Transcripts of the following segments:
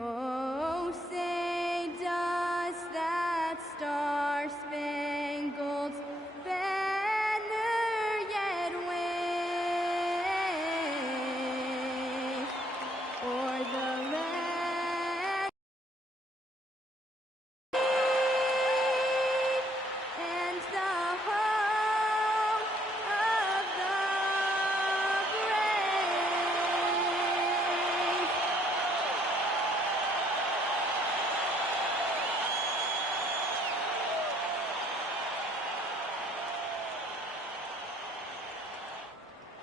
Oh, say does that star-spangled banner yet wave o'er the land and the home of the brave.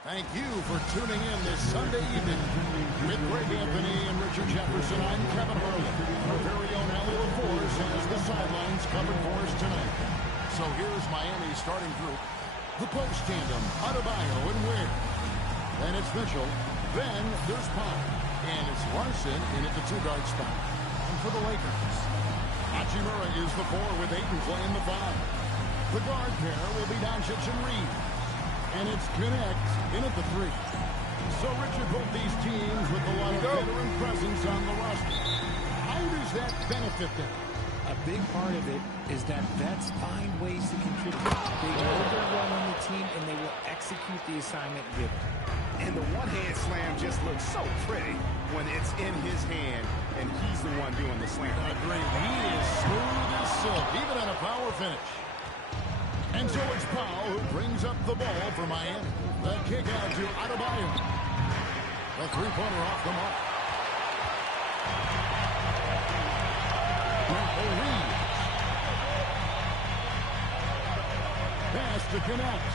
Thank you for tuning in this Sunday evening. With Greg Anthony and Richard Jefferson, I'm Kevin Harlan. Our very own Allie LaForce has the sidelines covered for us tonight. So here's Miami's starting group. The post tandem, Adebayo and Ware. Then it's Mitchell. Then there's Pop. And it's Larson in at the two-guard spot. And for the Lakers, Hachimura is the 4 with Ayton playing the 5. The guard pair will be Doncic and Reed. And it's Connect in at the 3. So, Richard, both these teams with a lot of veteran presence on the roster. How does that benefit them? A big part of it is that vets find ways to contribute. They know their role on the team, and they will execute the assignment given. And the one-hand slam just looks so pretty when it's in his hand, and he's the one doing the slam. Agreed. He is smooth as silk, even on a power finish. And so it's Powell who brings up the ball for Miami. The kick out to Adebayo. The three-pointer off the mark. Reed. Pass to Connect.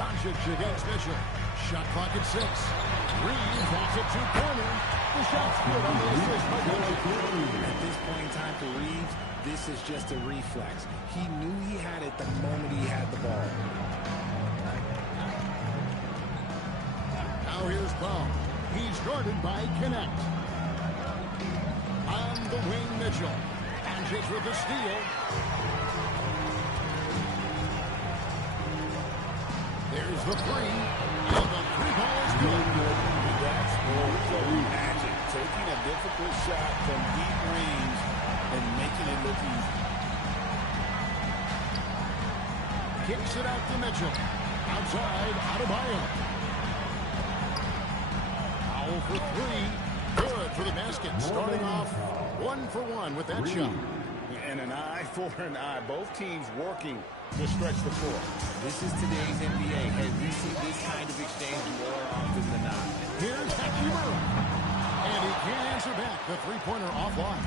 Doncic against Mitchell. Shot clock at 6. Reed backs it two-pointer. The shot's good on the assist by Doncic. At this point in time for Reeves, this is just a reflex. He knew he had it the moment he had the ball. Now here's Powell. He's guarded by Connect. On the wing, Mitchell. Doncic with the steal. There's the 3. And the 3-ball is good. That's so magic. Taking a difficult shot from deep range and making it look easy. Kicks it out to Mitchell. Outside, Adebayo. Powell for 3. Good for the basket. Starting off 1 for 1 with that shot. And an eye for an eye. Both teams working to stretch the floor. This is today's NBA. Hey, we see this kind of exchange more often than not. Here's Hachimura. And he can't answer back. The three-pointer offline.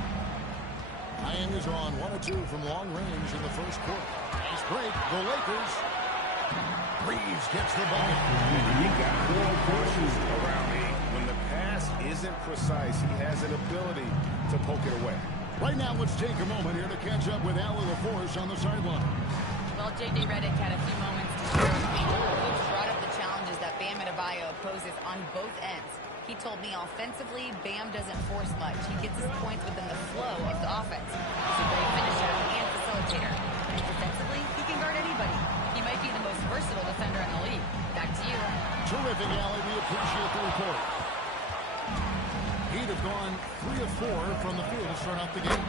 Miami's on 1 or 2 from long range in the first quarter. Nice break. The Lakers. Reeves gets the bucket. He got more pushes around me. When the pass isn't precise, he has an ability to poke it away. Right now, let's take a moment here to catch up with Allie LaForce on the sideline. Well, J.J. Redick had a few moments to share with me. Coach brought up the challenges that Bam Adebayo poses on both ends. He told me offensively, Bam doesn't force much. He gets his points within the flow of the offense. He's a great finisher and facilitator. And defensively, he can guard anybody. He might be the most versatile defender in the league. Back to you. Terrific, Allie. We appreciate the report. He'd have gone 3 of 4 from the field to start out the game.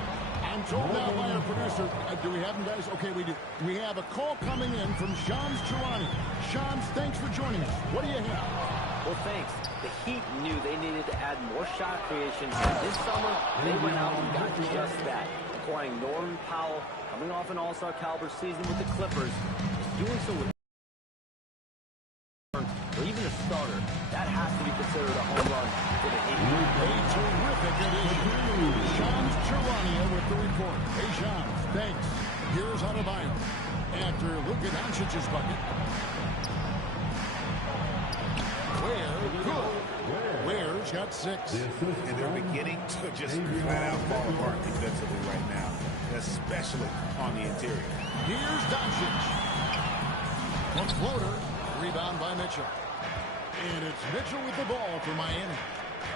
I'm told now by our producer, do we have him, guys? Okay, we do. We have a call coming in from Shams Charania. Shams, thanks for joining us. What do you have? Well, thanks. The Heat knew they needed to add more shot creation. This summer, they went out and got just that, acquiring Norman Powell, coming off an all-star caliber season with the Clippers, doing so with or even a starter. That has to be considered a home run for the Heat. A terrific addition. Shams Charania with the report. Hey, Shams, thanks. Here's Adebayo after Luka Doncic's bucket. Ware's got 6. And they're beginning to just flat out fall apart defensively right now, especially on the interior. Here's Doncic. A floater. Rebound by Mitchell. And it's Mitchell with the ball for Miami.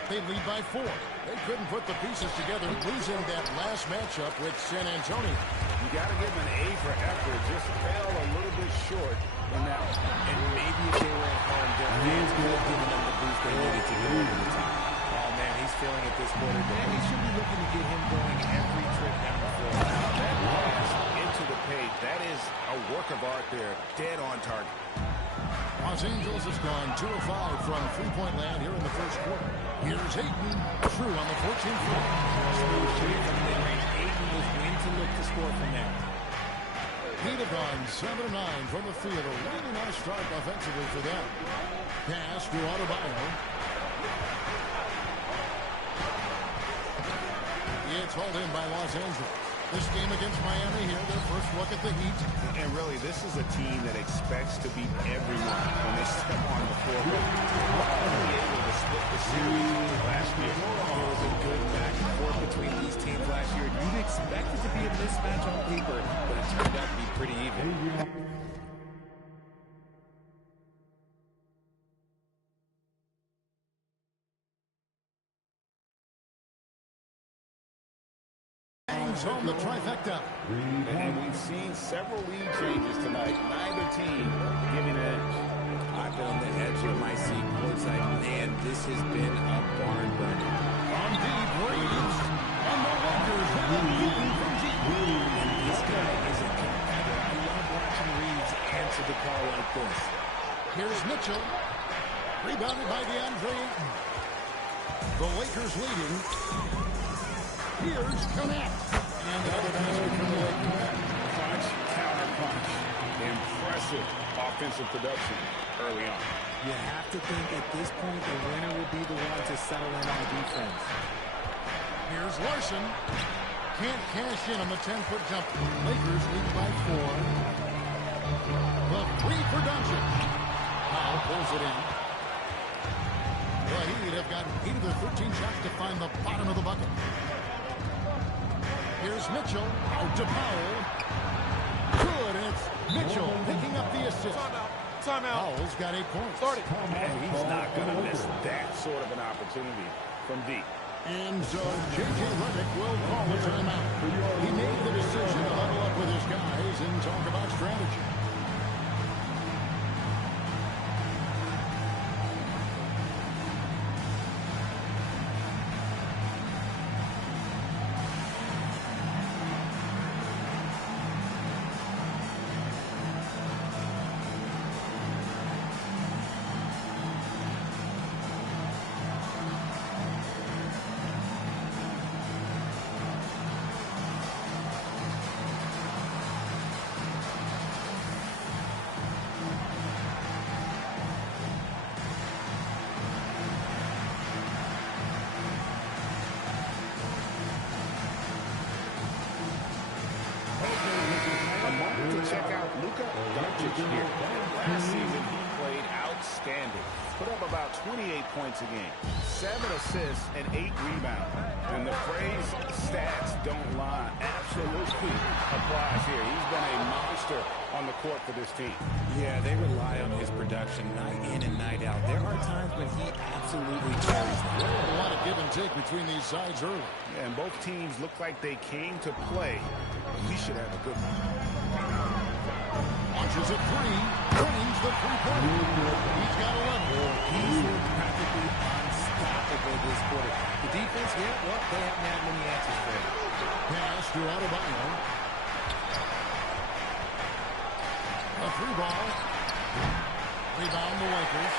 They lead by 4. They couldn't put the pieces together, losing that last matchup with San Antonio. You got to give them an A for effort. Just fell a little bit short in that one. And maybe if they were at home, their fans could have given them the boost they needed to do. 2 of 5 from three-point land here in the first quarter. Here's Ayton. True on the 14th foot. Smooth shooting from mid-range. Ayton was when to look to score from there. Heat have gone 7 of 9 from the field. A really nice start offensively for them. Pass to Adebayo. It's hauled in by Los Angeles. This game against Miami here, their first look at the Heat. And really, this is a team that expects to beat everyone when they step on the floor. Only able to split the series last year. There was a good back and forth between these teams last year. You'd expect it to be a mismatch on paper, but it turned out to be pretty even. Home the trifecta. And we've seen several lead changes tonight. Neither team giving an edge. I've been on the edge of my seat courtside. Man, this has been a barn burner. On deep, Reeves. And the Lakers have beaten from deep. And this guy is a competitor. I love watching Reeves answer the call like this. Here's Mitchell. Rebounded by DeAndre Ayton. The Lakers leading. Here's Connect. And another basket from the Lakers. Punch, counter punch. Impressive offensive production early on. You have to think at this point the winner will be the one to settle in on defense. Here's Larson. Can't cash in on the 10-foot jumper. Lakers lead by 4. The three for Doncic. Powell pulls it in. The Heat have got 8 of their 13 shots to find the bottom of the bucket. Here's Mitchell, out to Powell. Good, it's Mitchell picking up the assist. Timeout. Powell's got 8 points. And he's not going to miss that sort of an opportunity from deep. And so J.J. Redick will call a timeout. He made the decision to huddle up with his guys and talk about strategy. Check out Luka here. Last season, he played outstanding. Put up about 28 points a game, 7 assists, and 8 rebounds. And the phrase stats don't lie absolutely applies here. He's been a monster on the court for this team. Yeah, they rely on his production night in and night out. There are times when he absolutely carries them. A lot of give and take between these sides early. Yeah, and both teams look like they came to play. We should have a good one. Launches a three, drains the three-pointer. He's got 11. He's looked practically unstoppable this quarter. The defense, yeah, well, they haven't had many answers for it. Pass to Adebayo. A three ball. Rebound the Lakers.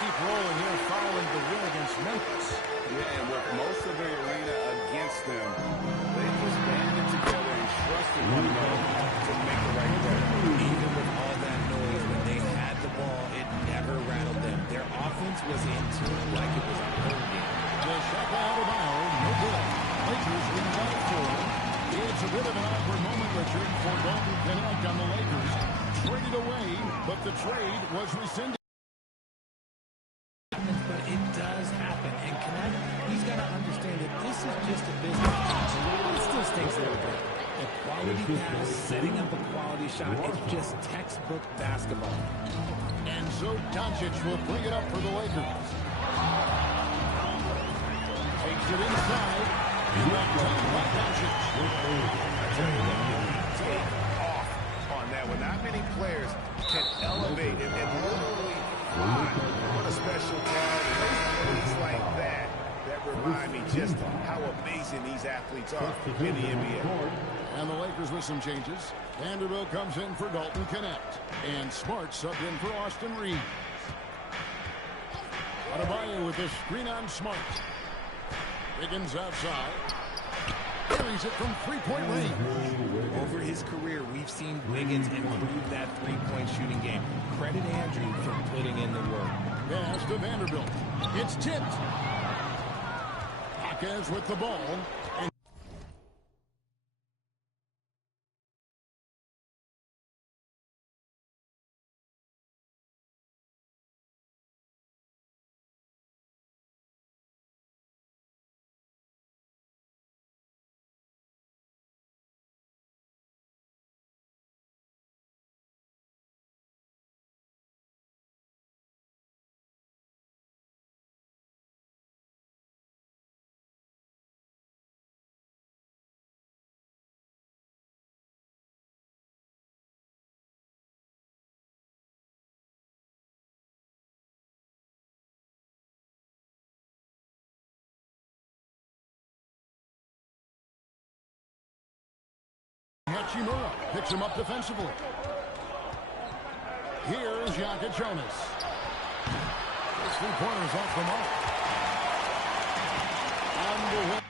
Keep rolling here following the win against Memphis. Yeah, and with most of the arena against them, they just banded together and trusted one another to make the right play. Even with all that noise, when they had the ball, it never rattled them. Their offense was in tune like it was a home game. The shot by Adebayo, no good. Lakers lead by 4. It's a bit of an awkward moment, Richard, for Dalton Connect on the Lakers. Traded away, but the trade was rescinded. But it does happen, and Connect, he's got to understand that this is just a business. It still stinks a little bit. A quality pass, setting up a quality shot, it's just textbook basketball. And so Doncic will bring it up for the Lakers. Takes it inside. Blocked by Doncic. Take off on that one. Not many players can elevate and literally fly. What a special talent. Plays like that remind me just how amazing these athletes are in the NBA. And the Lakers with some changes. Vanderbilt comes in for Dalton Connect. And Smart subbed in for Austin Reeves. with the screen on Smart. Wiggins outside. Carries it from three-point range. Over his career, we've seen Wiggins improve that three-point shooting game. Credit Andrew for putting in the work. Pass to Vanderbilt. It's tipped. Hawkins with the ball. And Hachimura picks him up defensively. Here's Jokic Jonas. His three-pointers off the mark. On the way.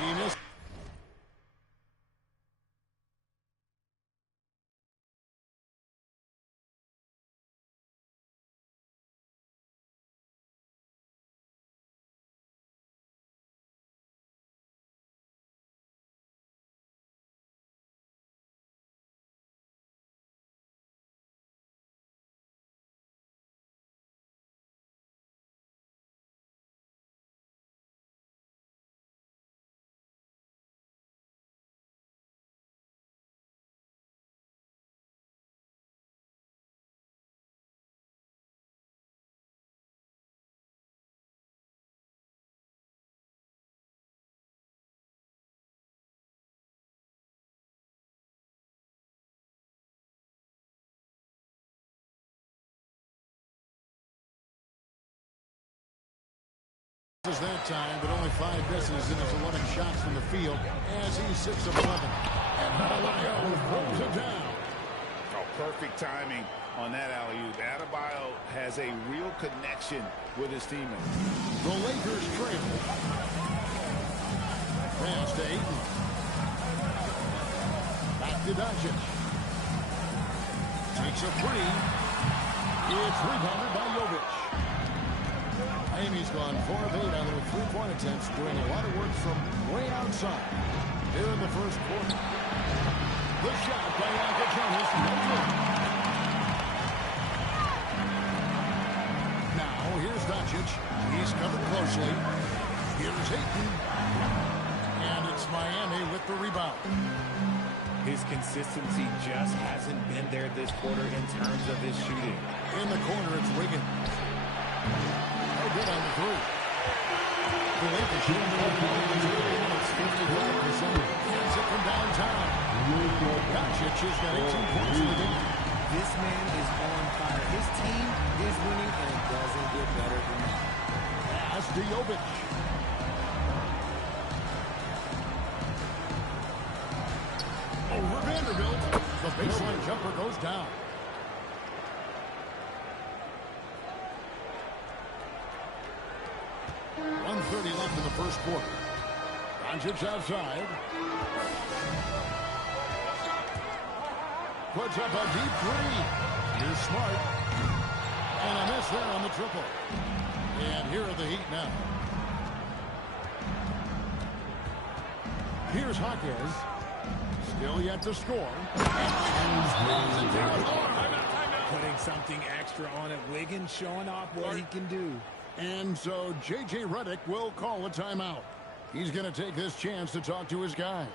He missed. That time, but only 5 misses in his 11 shots from the field as he's 6 of 11. And Adebayo throws it down. Oh, perfect timing on that alley-oop. Adebayo has a real connection with his teammates. The Lakers trail. Pass to Ayton. Back to Doncic. Takes a three. It's rebounded by Jovic. Amy's gone 4 of 8 on their three-point attempts, doing a lot of work from way outside. Here in the first quarter. The shot by Luka Jonas. No good. Now, here's Doncic. He's covered closely. Here's Ayton. And it's Miami with the rebound. His consistency just hasn't been there this quarter in terms of his shooting. In the corner, it's Wiggins. No good on the three. The Lakers shooting the ball in 3 minutes, 55%. Hands it from downtown. Doncic has got 18 points in the game. This man is on fire. His team is winning, and it doesn't get better than that. Pass to Jovic. Over Vanderbilt. The baseline jumper goes down. .130 left in the first quarter. Doncic outside. Puts up a deep three. Here's Smart. And a miss there on the triple. And here are the Heat now. Here's Hawkins. Still yet to score. Putting something extra on it. Wiggins showing off what he can do. And so J.J. Redick will call a timeout. He's going to take this chance to talk to his guys.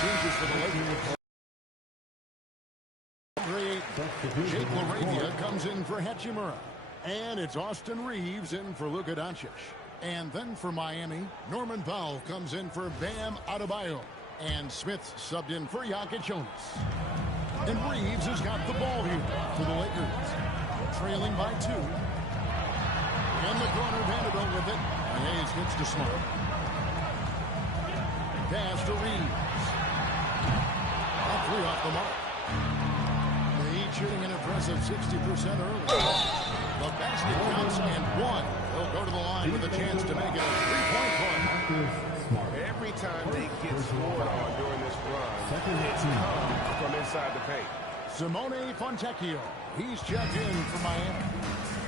changes for the Lakers. Jake LaRavia comes in for Hachimura. And it's Austin Reeves in for Luka Doncic. And then for Miami, Norman Powell comes in for Bam Adebayo. And Smith subbed in for Jokic Jonas. And Reeves has got the ball here for the Lakers. Trailing by 2. In the corner, Vanderbilt with it. And Hayes gets to Smart. Pass to Reeves. A 3 off the mark. The Heat shooting an impressive 60% early. The basket counts and 1. They'll go to the line with a chance to make it a 3-point play. Every time they get scored on during this run, it's come from inside the paint. Simone Fontecchio. He's checked in for Miami.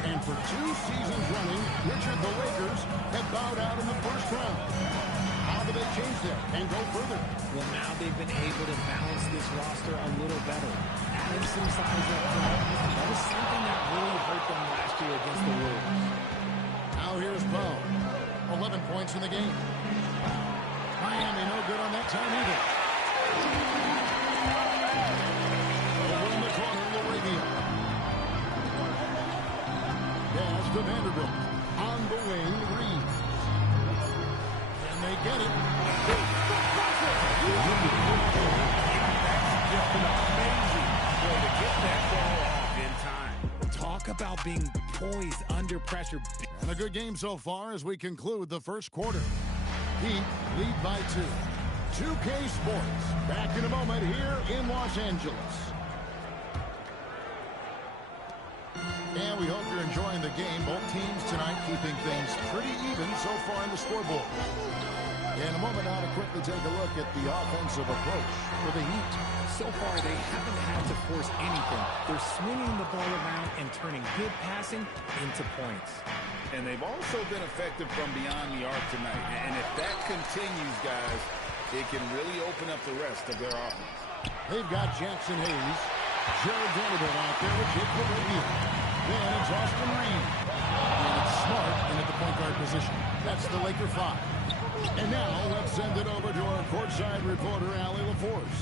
And for 2 seasons running, Richard, the Lakers have bowed out in the first round. How do they change that and go further? Well, now they've been able to balance this roster a little better. Adding some size up front. That was something that really hurt them last year against the Wolves. Now here's Powell. 11 points in the game. Miami no good on that time either. Over in the corner, LaRavia. Pass to Vanderbilt. On the wing, Reeves. And they get it. Amazing way to get that ball off in time. Talk about being poised under pressure. And a good game so far as we conclude the first quarter. Heat lead by 2. 2K Sports back in a moment here in Los Angeles. And we hope you're enjoying the game. Both teams tonight keeping things pretty even so far in the scoreboard. In a moment now to quickly take a look at the offensive approach for the Heat. So far, they haven't had to force anything. They're swinging the ball around and turning good passing into points. And they've also been effective from beyond the arc tonight. And if that continues, guys, it can really open up the rest of their offense. They've got Jackson Hayes, Jared Vanderbilt out there with Jake LaRavia. Then it's Austin Reeves. And it's Smart in at the point guard position. That's the Laker 5. And now let's send it over to our courtside reporter, Allie LaForce.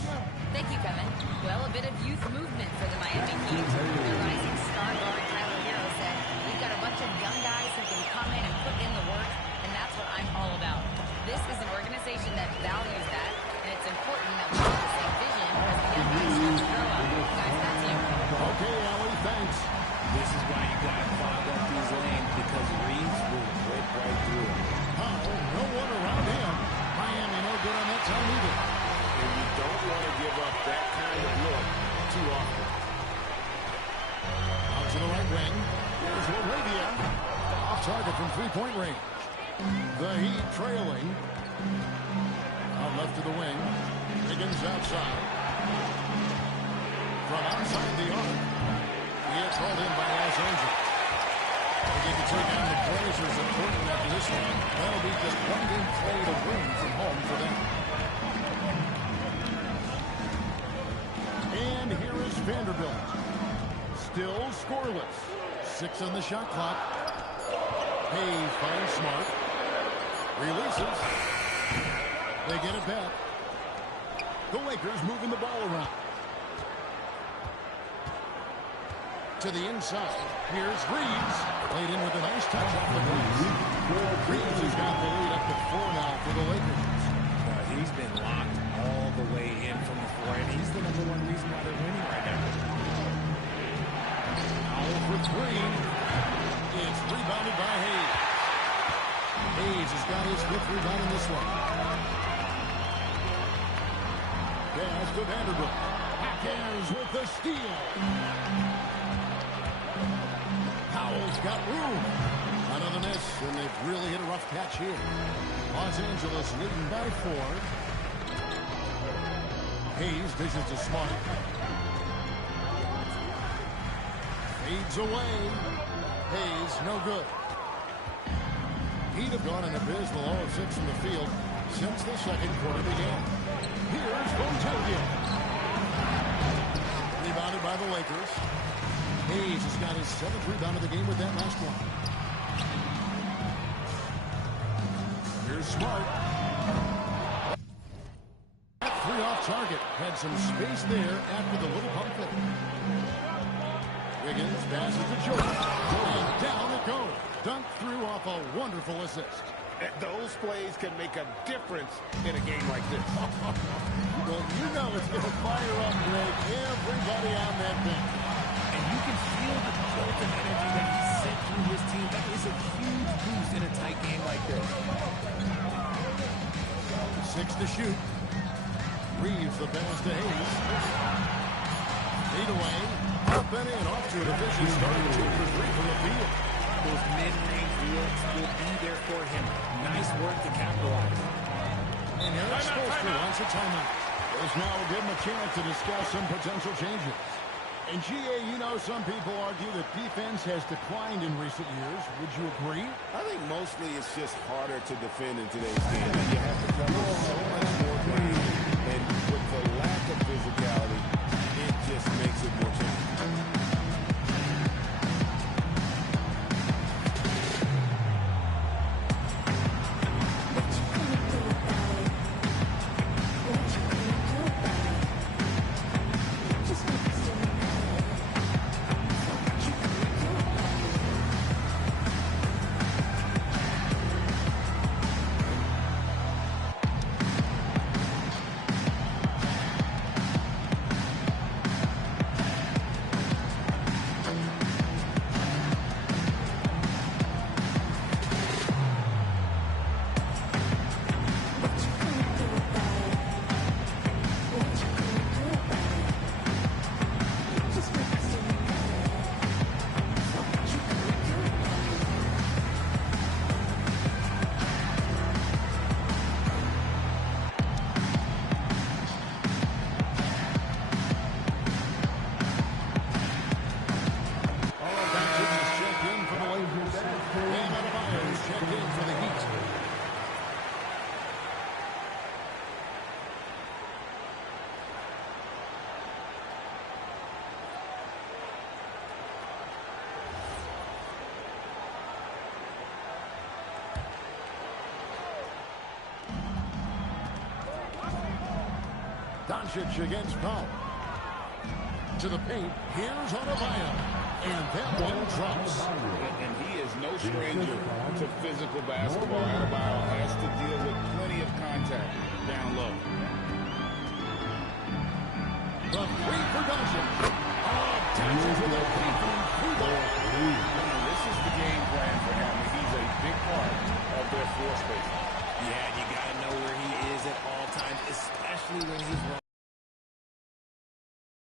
Thank you, Kevin. Well, a bit of youth movement for the Miami Heat. The rising star guard Tyler Hero said, "We've got a bunch of young guys who can come in and put in the work, and that's what I'm all about." This is an organization that values that, and it's important that we have the same vision as the young guys start to grow up. Guys, that's you. Okay, Allie, thanks. This is why you got to clog up these lanes, because Reeves will break right through it. Oh, no one around him. Miami no good on that time either. And you don't want to give up that kind of look too often. Out to the right wing. Here's LaRavia. Off target from 3-point range. The Heat trailing. Out left to the wing. Higgins outside. From outside the arc. He is called in by Los Angeles. They get to take on the Blazers at Portland after this one. That'll be just 1 game played a win from home for them. And here is Vanderbilt. Still scoreless. 6 on the shot clock. Hayes finds Smart. Releases. They get it back. The Lakers moving the ball around. To the inside. Here's Reeves. Played in with a nice touch off the glass. Reeves has got the lead up to 4 now for the Lakers. He's been locked all the way in from the floor, and he's the #1 reason why they're winning right now. All for 3. It's rebounded by Hayes. Hayes has got his 5th rebound in this one. Pass to Vanderbilt. Hackers with the steal. Powell's got room. Another miss, and they've really hit a rough catch here. Los Angeles leading by 4. Hayes dishes to Smart. Fades away. Hayes, no good. He'd have gone an abysmal 0-6 from the field since the second quarter began. Here's Fontecchio. Rebounded by the Lakers. Hayes has got his 7th rebound of the game with that last one. Here's Smart. three off target. Had some space there after the little pump fake. Wiggins passes to Jordan. And down it goes. Dunked through off a wonderful assist. Those plays can make a difference in a game like this. Well, you know it's going to fire up, Greg, everybody on that bench. And you can feel the jolt of energy that he sent through his team. That is a huge boost in a tight game like this. 6 to shoot. Reeves the pass to Hayes. Lead away. Up and in. Off to an efficient start. 2 for 3 from the field. Those mid-range looks will be there for him. Nice work to capitalize. And Eric Spoelstra wants a timeout. This now will give him a chance to discuss some potential changes. And GA, you know, some people argue that defense has declined in recent years. Would you agree? I think mostly it's just harder to defend in today's game. You have to cover so much more ground. And with the lack of physicality, it just makes it more challenging. Doncic against Powell. To the paint. Here's Adebayo. And that one drops. And he is no stranger to physical basketball. Adebayo has to deal with plenty of contact down low. The three for Doncic. Oh, Doncic with a free throw. This is the game plan for him. He's a big part of their floor space. Yeah, you got to know where he is at all times, especially when he's wrong.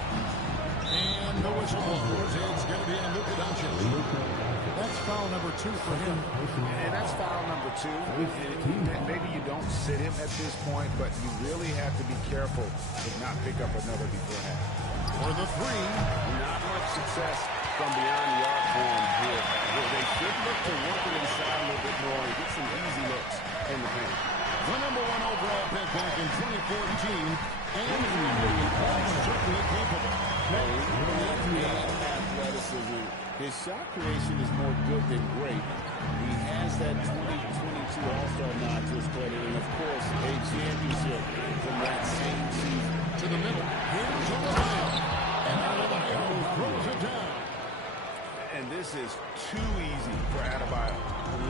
And the whistle blows. It's going to be on Luka Doncic. That's foul number 2 for him. And that's foul number 2. And maybe you don't sit him at this point, but you really have to be careful to not pick up another before half. For the 3. Not much success from beyond the arc for him here. They should look to work it inside a little bit more and get some easy looks in the paint. The number 1 overall pick back in 2014. And he's certainly capable. Athleticism. His shot creation is more good than great. He has that 2022 All-Star nod to his credit, and of course, a championship from that same season. To the middle. Here's Adebayo. And Adebayo throws it down. And this is too easy for Adebayo.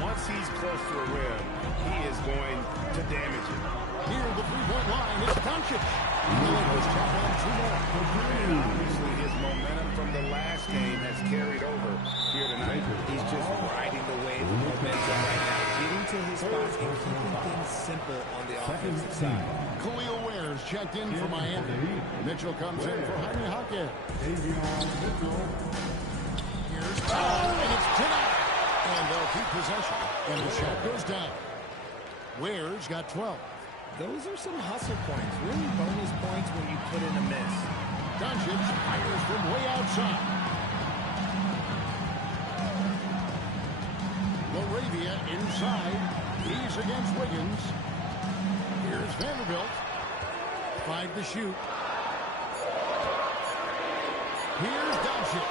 Once he's close to a rim, he is going to damage it. Near the three-point line, it's Doncic. Was tap on 2 more. And obviously, his momentum from the last game has carried over here tonight. He's just riding the wave of momentum right now, getting to his spots and keeping things simple on the offensive side. Khalil Ware's checked in for Miami. Mitchell comes in for Jaime Jaquez. Here's Tom, and it's denied. And they'll keep possession. And the shot goes down. Ware's got 12. Those are some hustle points, really bonus points when you put in a miss. Doncic fires from way outside. Laravia inside. He's against Wiggins. Here's Vanderbilt. 5 to shoot. Here's Doncic.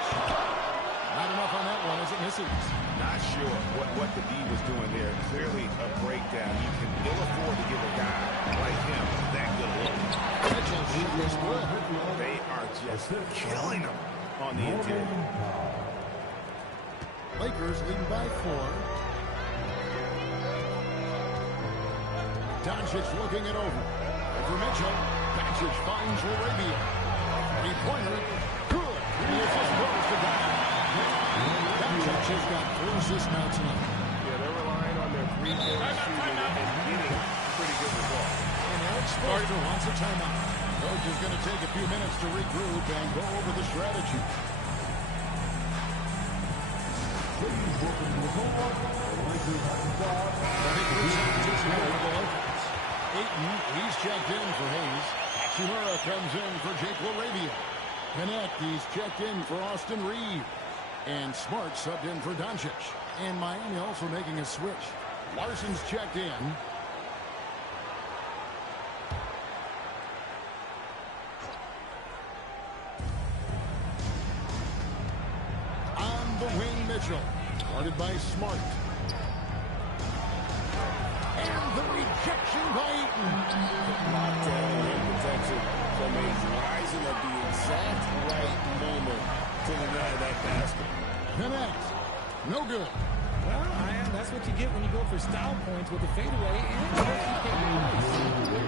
Not enough on that one as it misses. Not sure what the D was doing there. Clearly a breakdown. You can ill afford to give a guy like him that good look. just killing them on the interior. Lakers leading by 4. Doncic looking it over. Over Mitchell. Doncic finds Laravia. Three-pointer. Good. He is just close to down. Doncic has got 4 assists now tonight. Yeah, they're relying on their three-point shooting and getting pretty good results. And Eric Spoelstra wants a timeout. Coach is going to take a few minutes to regroup and go over the strategy. Ayton, he's checked in for Hayes. Hachimura comes in for Jake LaRavia. Connect, he's checked in for Austin Reed. And Smart subbed in for Doncic. And Miami also making a switch. Larson's checked in. On the wing, Mitchell. Guarded by Smart. And the rejection by Ayton. Lockdown and protection from Hayes, rising at the exact right moment to deny that basket. Connect. No good. Well, Ian, that's what you get when you go for style points with a fadeaway and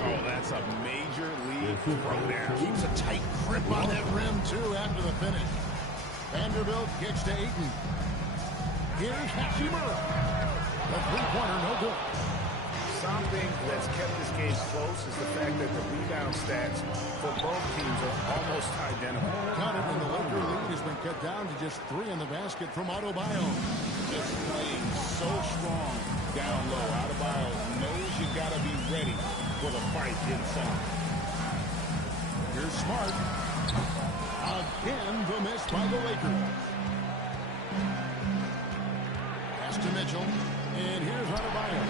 Oh, that's a major league throw there. Keeps a tight grip on that rim, too, after the finish. Vanderbilt kicks to Ayton. Here's Hachimura. The three-pointer, no good. Something that's kept this game close is the fact that the rebound stats for both teams are almost identical. Got it, and the Laker lead has been cut down to just 3 in the basket from Adebayo. Just playing so strong down low. Adebayo knows you got to be ready for the fight inside. Here's Smart. Again, the miss by the Lakers. Pass to Mitchell, and here's Adebayo.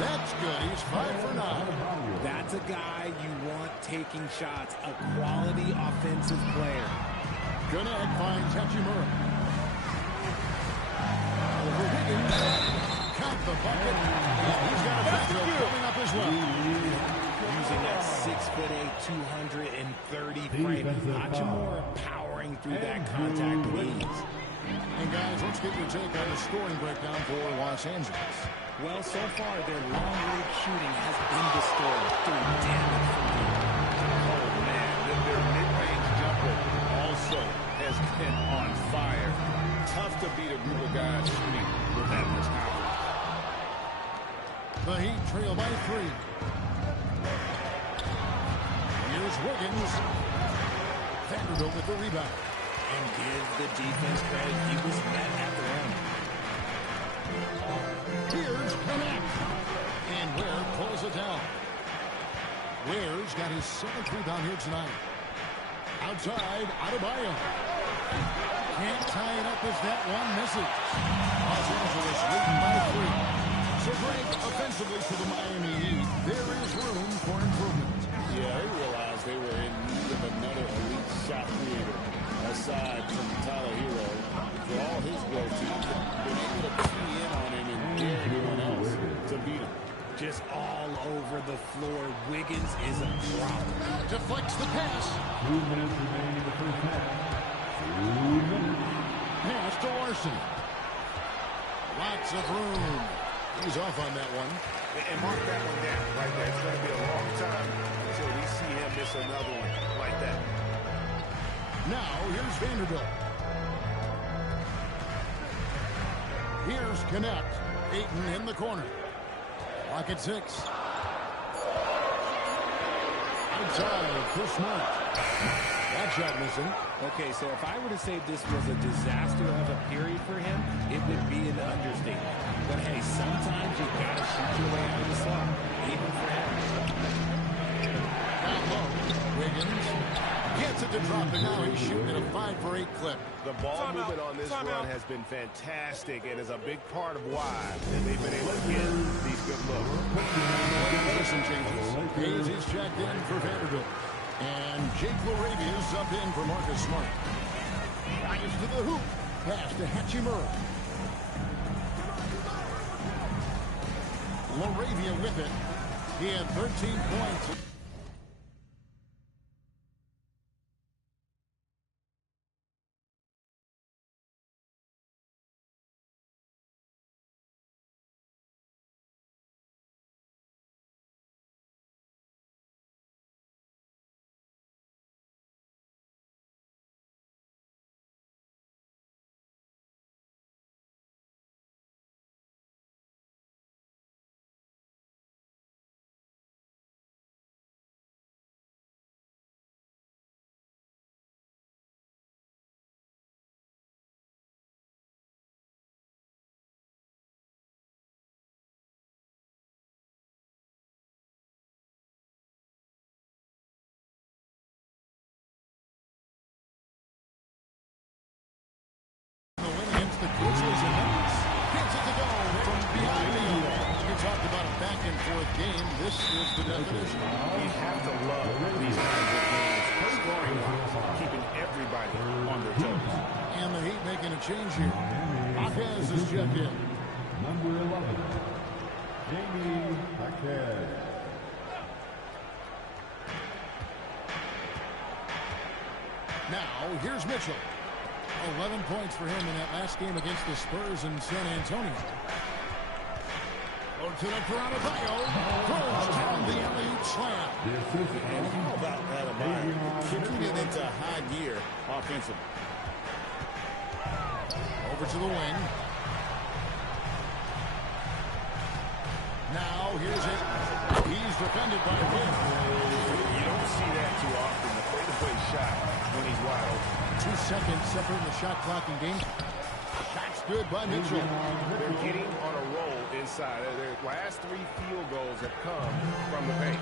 That's good. He's 5 for 9. That's a guy you want taking shots, a quality offensive player. Gannett finds Hachimura. Over Wiggins. Count the bucket. And he's got a free throw coming up as well. Using that 6'8", 230 frame. Hachimura powering through that contact with ease. And guys, let's get your take on the scoring breakdown for Los Angeles. Well, so far, their long-range shooting has been the story. Doing damage from here. Oh, man, their mid-range jumper also has been on fire. Tough to beat a group of guys shooting with that much confidence. The Heat trail by 3. Here's Wiggins. Vanderbilt with the rebound. And give the defense credit. He was met at the rim. Here's Connect. And Ware pulls it down. Ware's got his 7th rebound here tonight. Outside, Adebayo. Can't tie it up as that one misses. Los Angeles leading by 3. So Greg, offensively for the Miami Heat, there is room for improvement. Yeah, they realized they were in need of another elite shot creator. Aside from Tyler Hero, for all his growth, he's been able to key in on him and dare anyone else to beat him. Just all over the floor. Wiggins is a problem. Deflects the pass. 2 minutes remaining in the first half. 2 minutes. Pass to Larson. Lots of room. He's off on that one. And mark that one down right there. It's going to be a long time until we see him miss another one like that. Now, here's Vanderbilt. Here's Connect. Ayton in the corner. Clock at 6. Outside for Smart. That shot missing. Okay, so if I were to say this was a disaster of a period for him, it would be an understatement. But hey, sometimes you gotta shoot your way out of the slump, even for him. Down low. Wiggins gets it to drop, and now he's shooting at a 5 for 8 clip. The ball movement on this run has been fantastic and is a big part of why they've been able to get these good looks. Listen, changes. Hayes is checked in for Vanderbilt. And Jake LaRavia is subbed in for Marcus Smart. Drives to the hoop. Pass to Hachimura. Laravia with it. He had 13 points. The coaches and members. Gets it to go from behind the arc. You talked about a back-and-forth game. This is the definition. You have to love these kinds of games. Scoring-wise, keeping everybody on their toes. And the Heat making a change here. Jaquez is checked in. Number 11, Jamie Jaquez. Now, here's Mitchell. 11 points for him in that last game against the Spurs in San Antonio. Over to the Toronto Bio. Throws down the alley-oop slam. And how about that, kicking it into high gear offensively. Over to the wing. Now, here's it. He's defended by Will. You don't see that too often. The play-to-play shot when he's wide open. 2 seconds separating the shot clock in game. That's good by Mitchell. They're getting on a roll inside. Their last 3 field goals have come from the paint.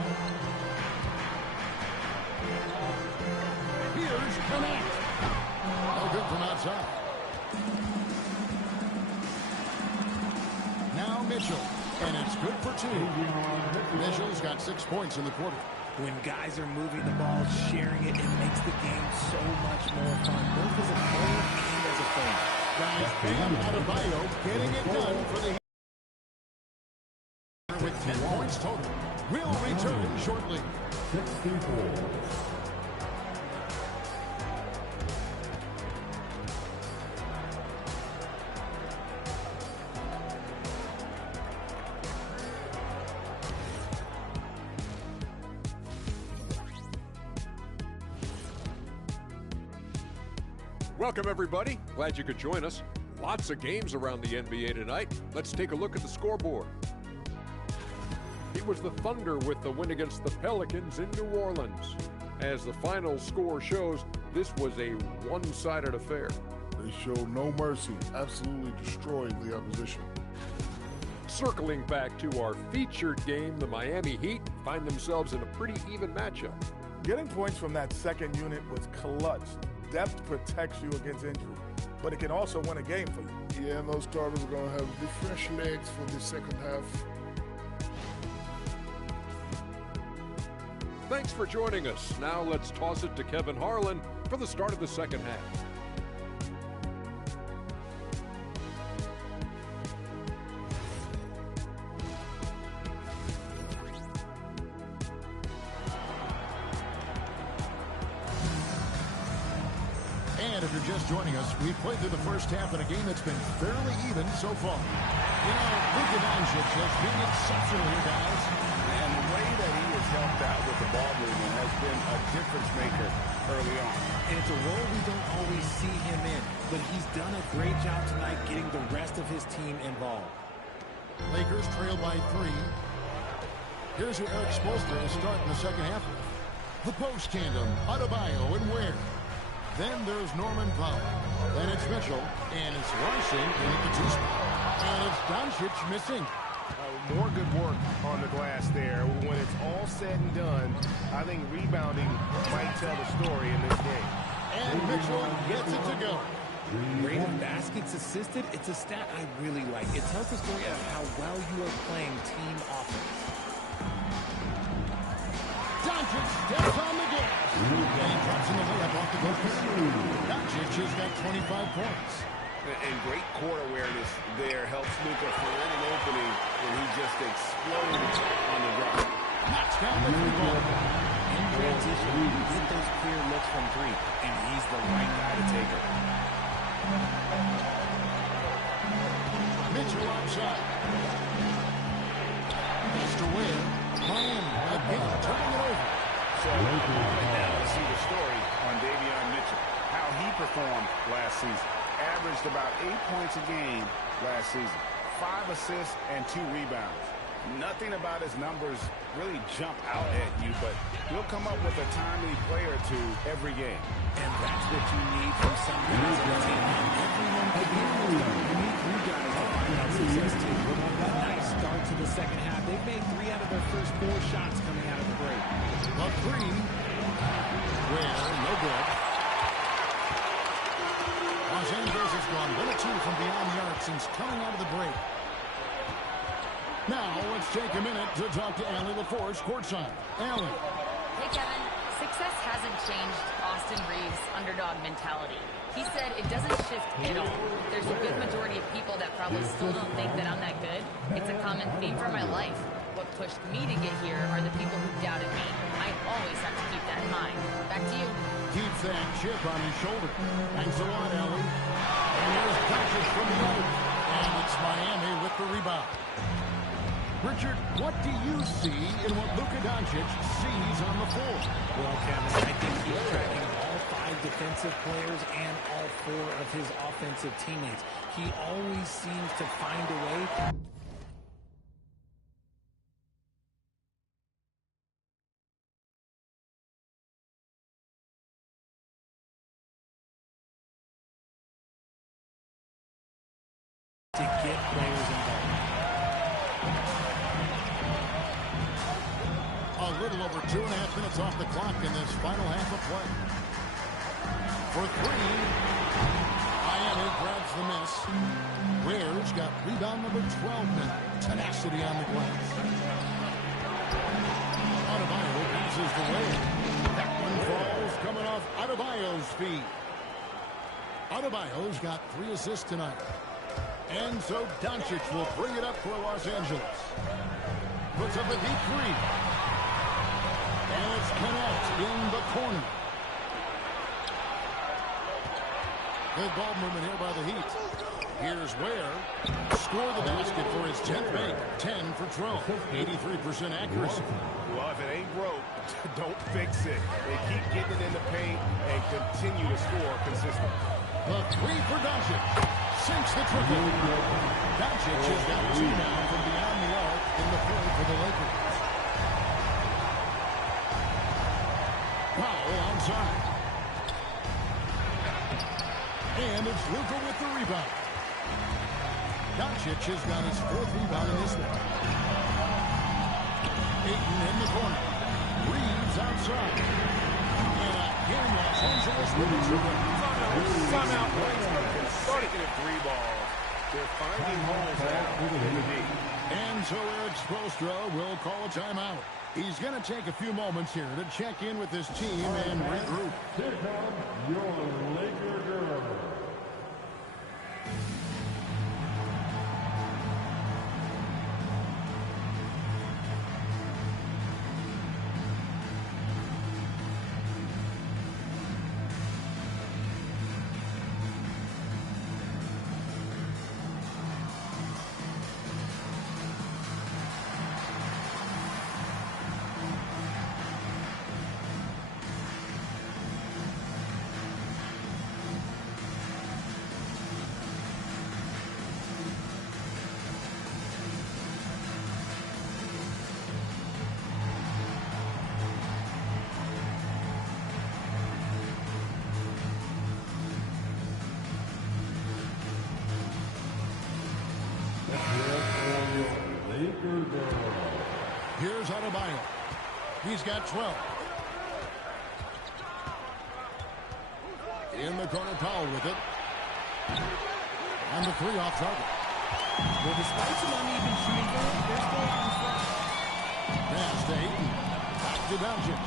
Here's Connect. No good from outside. Now Mitchell. And it's good for 2. Mitchell's got 6 points in the quarter. When guys are moving the ball, sharing it, it makes the game so much more fun, both as a player and as a fan. Guys, Bam Adebayo getting it done for the Heat with 10 points total. Will return shortly. 64. Welcome, everybody. Glad you could join us. Lots of games around the NBA tonight. Let's take a look at the scoreboard. It was the Thunder with the win against the Pelicans in New Orleans. As the final score shows, this was a one-sided affair. They showed no mercy, absolutely destroyed the opposition. Circling back to our featured game, the Miami Heat find themselves in a pretty even matchup. Getting points from that second unit was clutch. Depth protects you against injury, but it can also win a game for you. Yeah, and those starters are going to have the fresh legs for the second half. Thanks for joining us. Now let's toss it to Kevin Harlan for the start of the second half. And if you're just joining us, we've played through the first half in a game that's been fairly even so far. You know, Luka has been exceptional here, guys. And the way that he has helped out with the ball movement has been a difference maker early on. And it's a role we don't always see him in, but he's done a great job tonight getting the rest of his team involved. Lakers trail by 3. Here's who Eric Spoelstra is starting the second half with. The post tandem, Adebayo and Ware. Then there's Norman Powell. Then it's Mitchell, and it's Larson in at the 2 spot. And it's Doncic missing. More good work on the glass there. When it's all said and done, I think rebounding might tell the story in this game. And Mitchell gets it to go. Rate of baskets assisted, it's a stat I really like. It tells the story of how well you are playing team offense. Doncic steps on the gas. And he drops in the layup off the glass. Doncic has got 25 points. And great court awareness there helps Luka find an opening, and he just explodes on the drive. Knocks down the three ball. In transition, you get those clear looks from three, and he's the right guy to take it. Mitchell outside. Mr. Ware. Miami again turning it over. So right now, let's see the story on Davion Mitchell. How he performed last season. Averaged about 8 points a game last season. 5 assists and 2 rebounds. Nothing about his numbers really jump out at you, but he'll come up with a timely play or two every game. And that's what you need from some guys on the team. Everyone could be a star. You need 3 guys to find that success too. A nice start to the second half. They've made 3 out of their first 4 shots coming out of the break. A three. Where, no good. Los Angeles has gone 1 of 2 from beyond the arc since coming out of the break. Now, let's take a minute to talk to Allie LaForce courtside. Allie. Hey, Kevin. Success hasn't changed Austin Reeves' underdog mentality. He said it doesn't shift at all. There's a good majority of people that probably still don't think that I'm that good. It's a common theme for my life. What pushed me to get here are the people who doubted me. I always have to keep that in mind. Back to you. Keeps that chip on his shoulder. Thanks a lot, Allie. And there's Doncic from the other. And it's Miami with the rebound. Richard, what do you see in what Luka Doncic sees on the floor? Well, Kevin, I think he's tracking all 5 defensive players and all 4 of his offensive teammates. He always seems to find a way to get players involved. A little over 2.5 minutes off the clock in this final half of play. For 3, Miami grabs the miss. Ware's got rebound number 12 now. Tenacity on the glass. Adebayo passes the way. That one falls coming off Adebayo's feet. Adebayo's got 3 assists tonight. And so Doncic will bring it up for Los Angeles. Puts up a deep 3. And it's Connect in the corner. Good ball movement here by the Heat. Here's Ware. Score the basket for his 10th make. 10 for 12. 83% accuracy. Well, if it ain't broke, don't fix it. They keep getting it in the paint and continue to score consistently. The 3 for Doncic. Sinks the triple. Doncic has got 2 now from beyond the arc in the play for the Lakers. Powell outside. And it's Luka with the rebound. Doncic has got his 4th rebound in this one. Ayton in the corner. Reeves outside. And again, Los Angeles with the triple. Timeout points for consecutive 3 balls. They're finding holes now in the D. And so Eric Spoelstra will call a timeout. He's going to take a few moments here to check in with his team and regroup. Here comes your Laker girl. Here's Adebayo. He's got 12. In the corner, Powell with it. And the 3 off target. Well, despite some uneven shooting, they're still out in front. Pass to Ayton. Back to Doncic.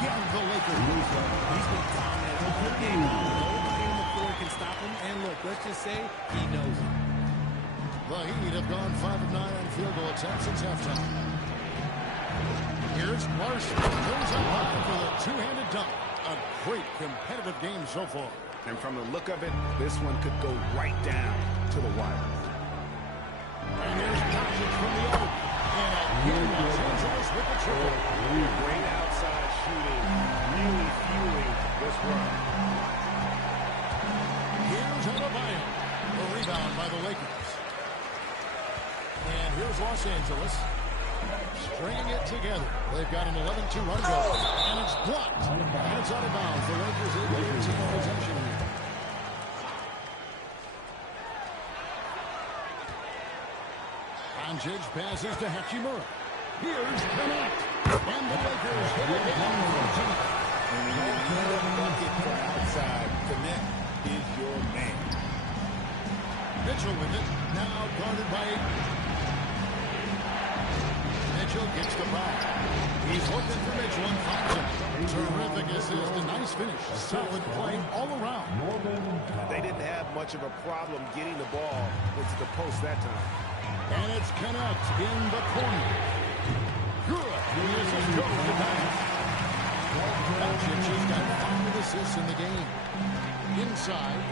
Again, the Lakers. He's been dominant all game. Nobody on the floor can stop him. And look, let's just say he knows it. The Heat have gone 5 of 9 on field goal attempts since halftime. Here's Larson. Goes up high for the two-handed dunk. A great competitive game so far. And from the look of it, this one could go right down to the wire. And there's Doncic from the arc. And again, Los Angeles with the triple. Great outside shooting, really fueling this run. Here's Adebayo. A rebound by the Lakers. And here's Los Angeles. Stringing it together. They've got an 11-2 run goal. And it's blocked. And it's out of bounds. The Lakers able to retain possession here. Doncic passes to Hachimura. Here's Connect. And the Lakers hit it in from deep. And when you need a bucket from outside, Connect is your man. Mitchell with it. Now guarded by Ayton. Mitchell gets the ball. He's looking for Mitchell and finds him. Terrific assist. A nice finish. Solid play all around. They didn't have much of a problem getting the ball into the post that time. And it's Connect in the corner. Good. The assist goes to pass. Doncic has got 5 assists in the game. Inside.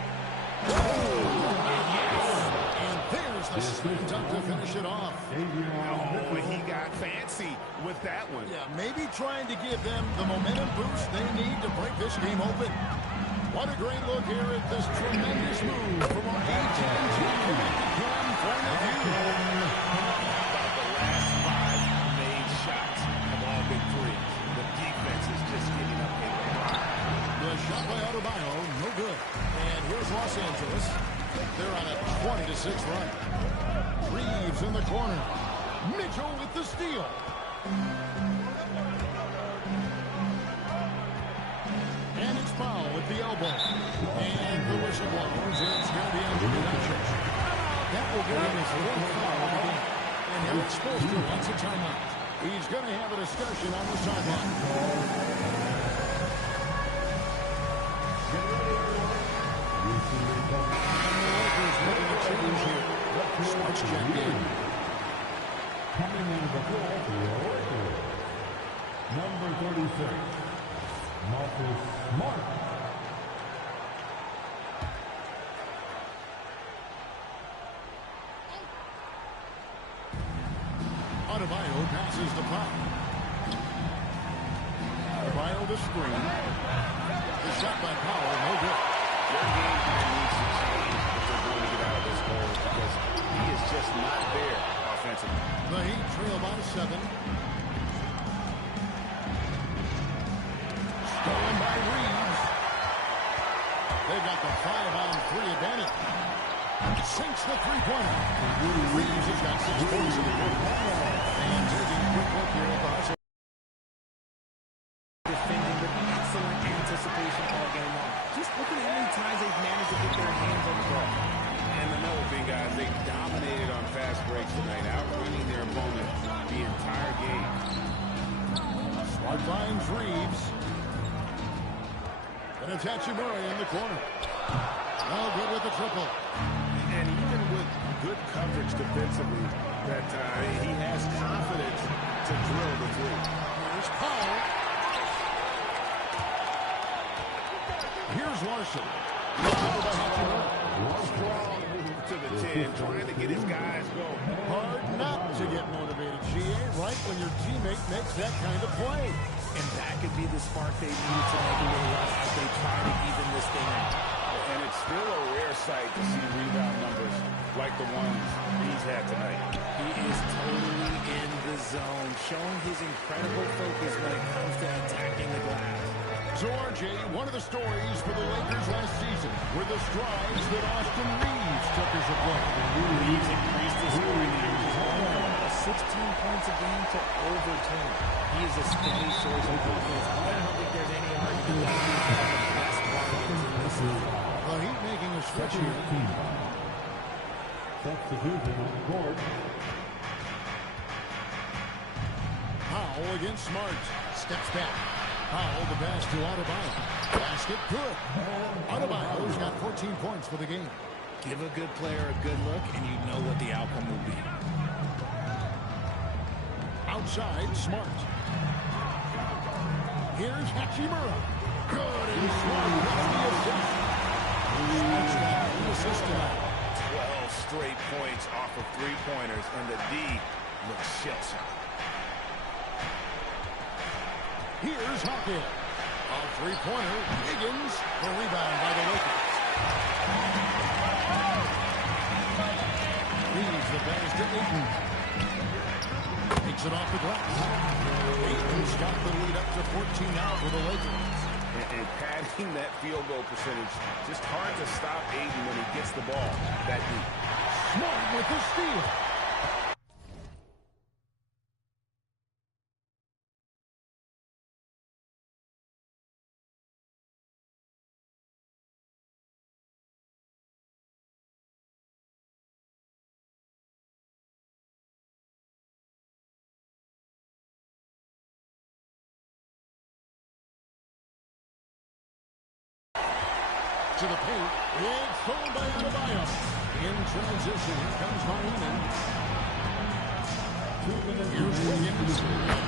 And there's the slam dunk to finish it off. Oh, he got fancy with that one. Yeah, maybe trying to give them the momentum boost they need to break this game open. What a great look here at this tremendous move from our AT&T Connected Cam point of view. About the last 5 made shots have all been threes. The defense is just getting up in the line. The shot by Adebayo, no good. And here's Los Angeles. They're on a 20-6 run. Reeves in the corner. Mitchell with the steal. And it's Powell with the elbow. And the whistle blows. It's going to be under the Doncic. That will give him his 4th foul of the game. And Eric Spoelstra wants a timeout. He's going to have a discussion on the sideline. Smart's checked in. Coming into the floor for the Lakers, number 36, Marcus Smart. Adebayo passes the puck. Adebayo the screen. The shot by Powell, no good. Their game plan needs to change if they're going to get out of this hole because he is just not there offensively. The Heat trail by 7. Stolen by Reeves. They've got the 5-on-3 advantage. Sinks the three-pointer. Reeves has got 6 points in the game. And taking a quick look here at the hustle. Defending with excellent anticipation all game long. Just look at how many times they've managed to get their hands on the ball. And another thing, guys, they dominated on fast breaks tonight, outrunning their opponent the entire game. Smart finds Reeves. And it's Hachimura in the corner. No good with the triple. And even with good coverage defensively that time, he has confidence to drill the three. Here's Powell. Here's Larson. Strong move to the 10, trying to get his guys going. Hard not to get motivated, GA, right when your teammate makes that kind of play. And that could be the spark they need to make a little run as they try to even this thing out. And it's still a rare sight to see rebound numbers like the ones he's had tonight. He is totally in the zone, showing his incredible focus when it comes to attacking the glass. So, RJ, one of the stories for the Lakers last season were the strides that Austin Reeves took as a player. Reeves increased his scoring averages from 16 points a game to over 20. He is a steady source of offense. I don't think there's any argument that he's one of the best guardians in this league. The Heat making a stretch here. Substitution on the court. Powell against Smart. Steps back. Powell, the pass to Adebayo. Basket, good. Adebayo's got 14 points for the game. Give a good player a good look, and you know what the outcome will be. Outside, Smart. Here's Hachimura. Good, and Smart gets the assist. Smart's got the assist tonight. 12 straight points off of three-pointers, and the D looks shell-shocked. Here's Hawkins. A three-pointer. Higgins. The rebound by the Lakers. Leaves the pass to Ayton. Takes it off the glass. Ayton's got the lead up to 14 now for the Lakers. And padding that field goal percentage, just hard to stop Ayton when he gets the ball that deep. Smart with the steal. To the paint. It's thrown by Adebayo. In transition, here comes Miami. Here's Wiggins.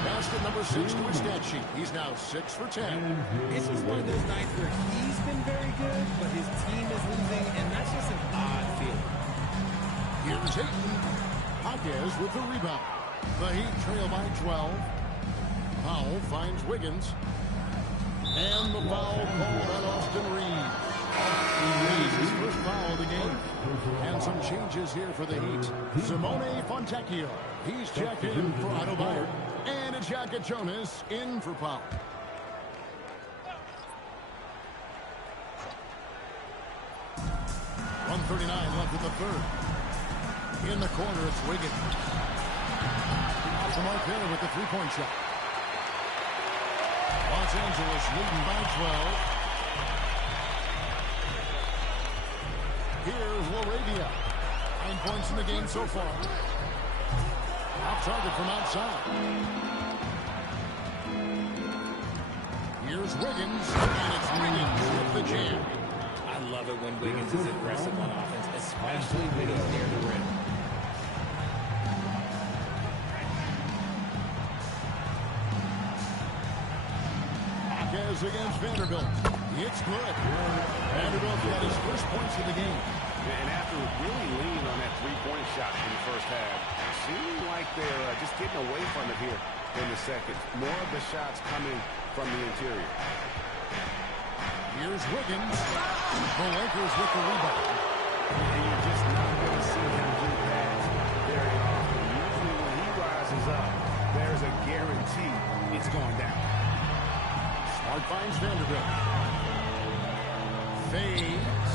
Basket number 6 to his stat sheet. He's now 6 for 10. This is one of those nights where he's been very good, but his team is losing, and that's just an odd feeling. Here's Ayton. Hawkins with the rebound. The Heat trail by 12. Powell finds Wiggins. And the foul called on Austin Reeves. Reeves his first foul of the game. And some changes here for the Heat. Simone Fontecchio. He's checked in for Adebayo. And a Jacket Jonas in for Powell. .139 left in the third. In the corner, it's Wiggins. Off the mark there with the three-point shot. Los Angeles leading by 12. Here's Laravia. 9 points in the game so far. Off target from outside. Here's Wiggins. And it's Wiggins with the jam. I love it when Wiggins is aggressive on offense, especially when he's near the rim. Hawkins against Vanderbilt. It's good. Vanderbilt got his first points of the game. And after really leaning on that three-point shot in the first half, it seemed like they're just getting away from it here in the second. More of the shots coming from the interior. Here's Wiggins. The Lakers with the rebound. And you're just not going to see him do that very often. Usually when he rises up, there's a guarantee it's going down. Smart finds Vanderbilt. Fades.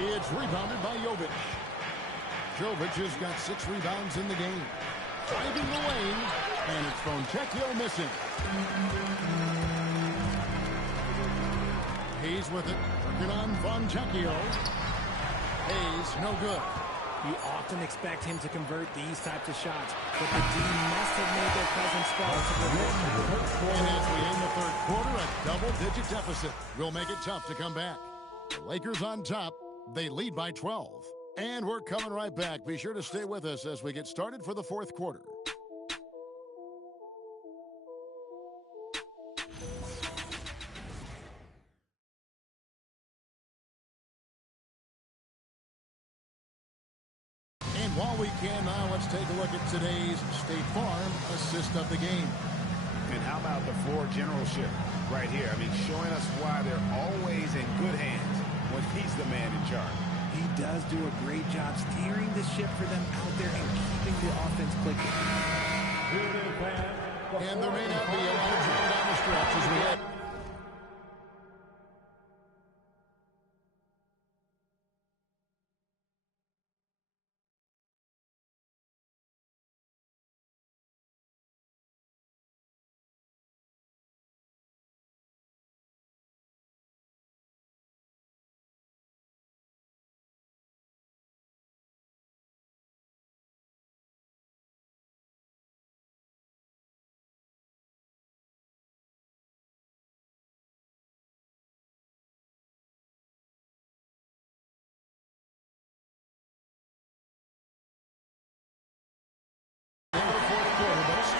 It's rebounded by Jovic. Jovic has got 6 rebounds in the game. Driving the lane, and it's Fontecchio missing. Hayes with it. Working on Fontecchio. Hayes, no good. You often expect him to convert these types of shots, but the D must have made their presence felt to prevent. And as we end the third quarter, a double-digit deficit will make it tough to come back. The Lakers on top. They lead by 12. And we're coming right back. Be sure to stay with us as we get started for the fourth quarter. And while we can now, let's take a look at today's State Farm assist of the game. And how about the floor generalship right here? I mean, showing us why they're always in good hands when he's the man in charge. He does do a great job steering the ship for them out there and keeping the offense clicking. And there may not be a lot of joy down the stretch as we head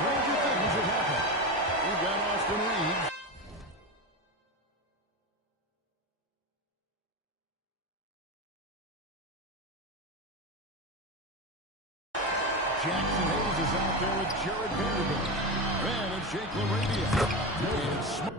stranger things have happened. We've got Austin Reeves. Jackson Hayes is out there with Jared Vanderbilt. Then it's Jake LaRavia. And Smart.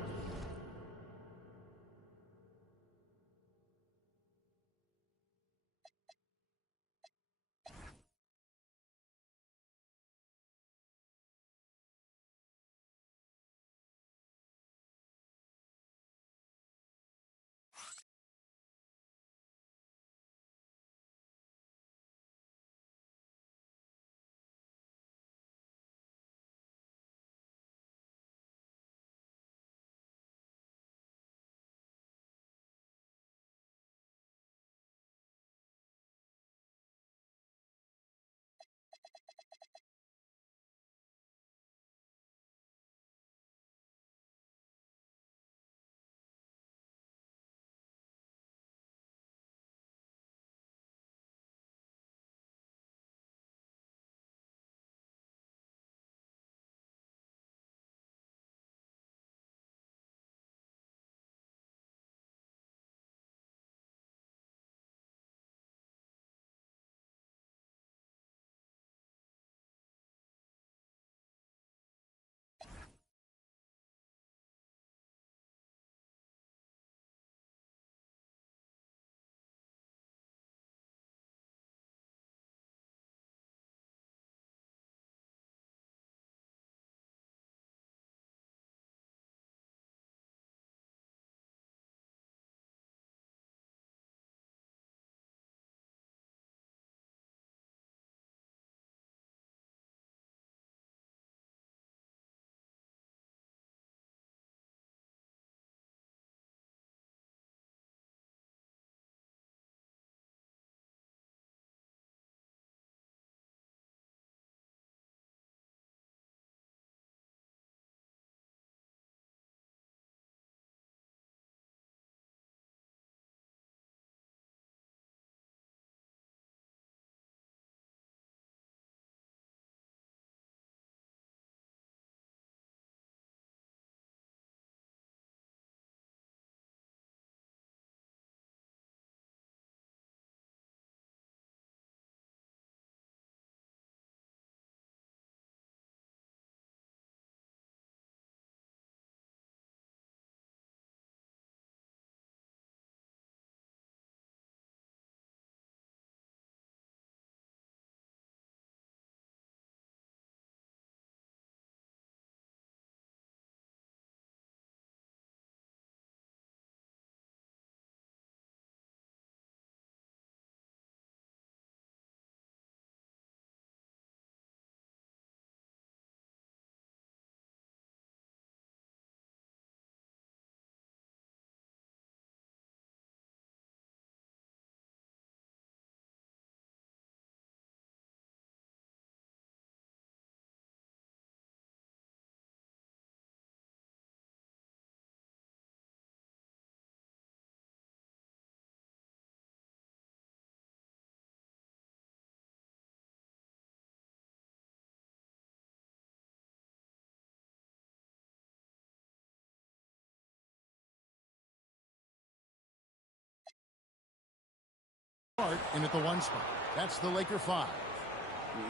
In at the one spot. That's the Laker 5.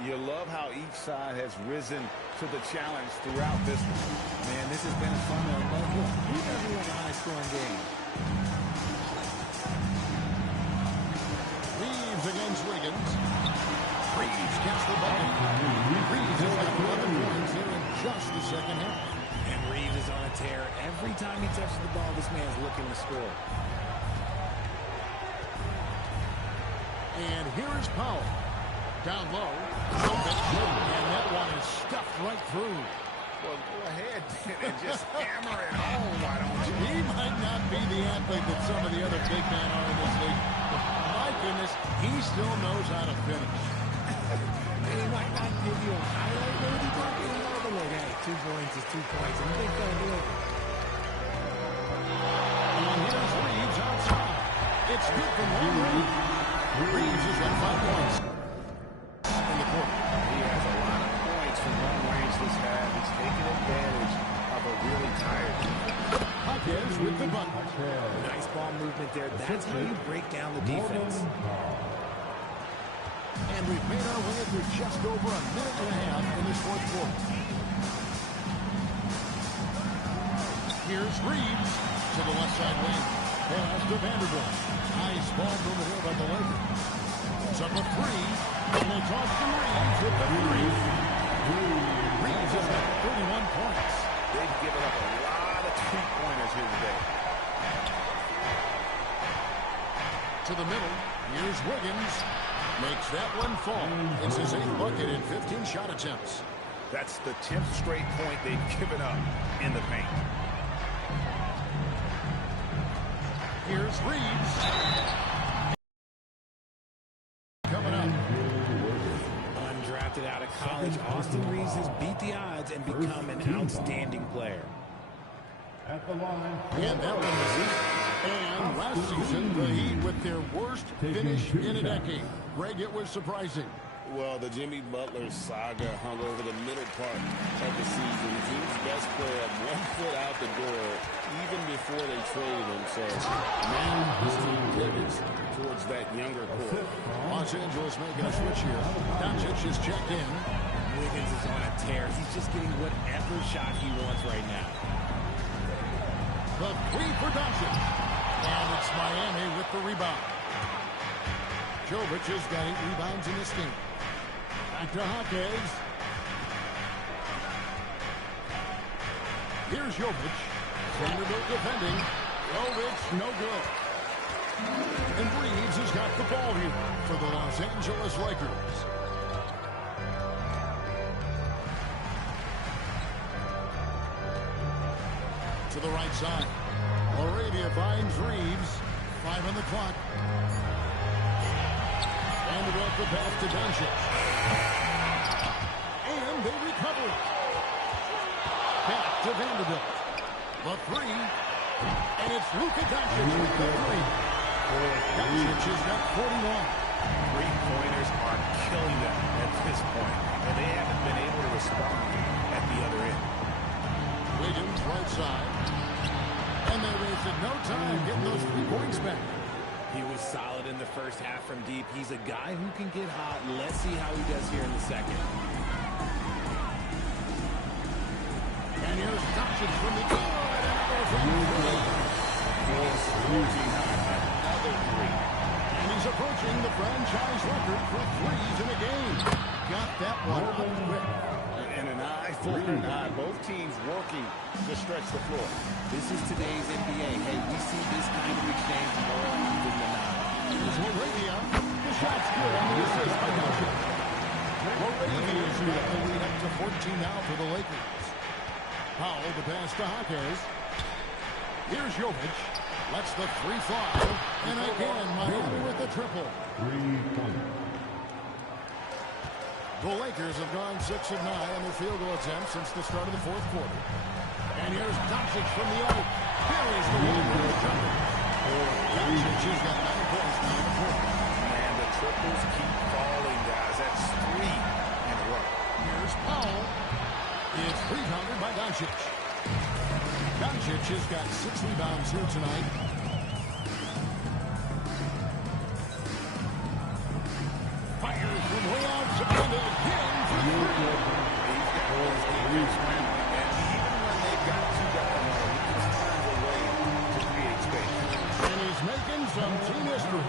You love how each side has risen to the challenge throughout this one. Man, this has been a fun one. Who doesn't like a high-scoring game? Reeves against Wiggins. Reeves gets the ball. Reeves has got 11 points here in just the second half. And Reeves is on a tear. Every time he touches the ball, this man's looking to score. And here is Powell. Down low. And that one is stuffed right through. Well, go ahead and just hammer it home, why don't you? He might not be the athlete that some of the other big men are in this league. But my goodness, he still knows how to finish. He might not give you a highlight worthy block in the overload. Hey, 2 points is 2 points, and they've got to deliver. And here's Reeves outside. It's good for one. Reeves has got 5 points in the quarter. He has a lot of points from long range this half. He's taking advantage of a really tired defense. Hawkins with the bucket. Nice ball movement there. That's how you break down the defense. And we've made our way through just over a minute and a half in this fourth quarter. Here's Reeves to the left side wing. Pass to Vanderbilt. Nice ball movement here by the Lakers. It's up a three. And they toss to Reeves with the three. Reeves has got 31 points. They've given up a lot of three-pointers here today. To the middle. Here's Wiggins. Makes that one fall. It's his 8th bucket in 15 shot attempts. That's the 10th straight point they've given up in the paint. Here's Reeves. Coming up. Undrafted out of college, Austin Reeves has beat the odds and become an outstanding player. At the line. And that one was it. And last season, the Heat with their worst finish in a decade. Greg, it was surprising. Well, the Jimmy Butler saga hung over the middle part of the season. The team's best player had 1 foot out the door even before they traded him. So now this team pivots towards that younger core. Los Angeles making a switch here. Doncic is checked in. Wiggins is on a tear. He's just getting whatever shot he wants right now. The three for Doncic. And it's Miami with the rebound. Jovic has got 8 rebounds in this game. Back to Hawkins. Here's Jovic. Vanderbilt defending. Jovic, no good. And Reeves has got the ball here for the Los Angeles Lakers. To the right side. Arabia finds Reeves. 5 on the clock. Vanderbilt the pass to Doncic. And they recover it. Back to Vanderbilt. The three. And it's Luka Doncic with the three. Doncic has got 41. Three-pointers are killing them at this point, and they haven't been able to respond at the other end. Wiggins right side. And they wasted no time getting those 3 points back. He was solid in the first half from deep. He's a guy who can get hot. Let's see how he does here in the second. And here's Doncic from the good. Another from three. Another three. And he's approaching the franchise record for threes in a game. Got that one up quick. And an eye for an eye. Both teams working to stretch the floor. This is today's NBA. Hey, we see this kind of exchange more often than not. Here's Laravia. The shot's good on the assist by Doncic. Laravia's got the lead up to 14 now for the Lakers. Powell the pass to Hawkins. Here's Jovic. Lets the three fly. And again, Miami with the triple. 3-point. The Lakers have gone 6 of 9 on their field goal attempts since the start of the fourth quarter. And here's Doncic from the arc. Buries the one with the jumper. Doncic has got 9 points now in the fourth. And the triples keep falling, guys. That's 3 in a row. Here's Powell. It's rebounded by Doncic. Doncic has got 6 rebounds here tonight. Fires from way outside again for three. He's got those defense scrambling. And even when they've got 2 guys, he can find a way to create space. And he's making some team history.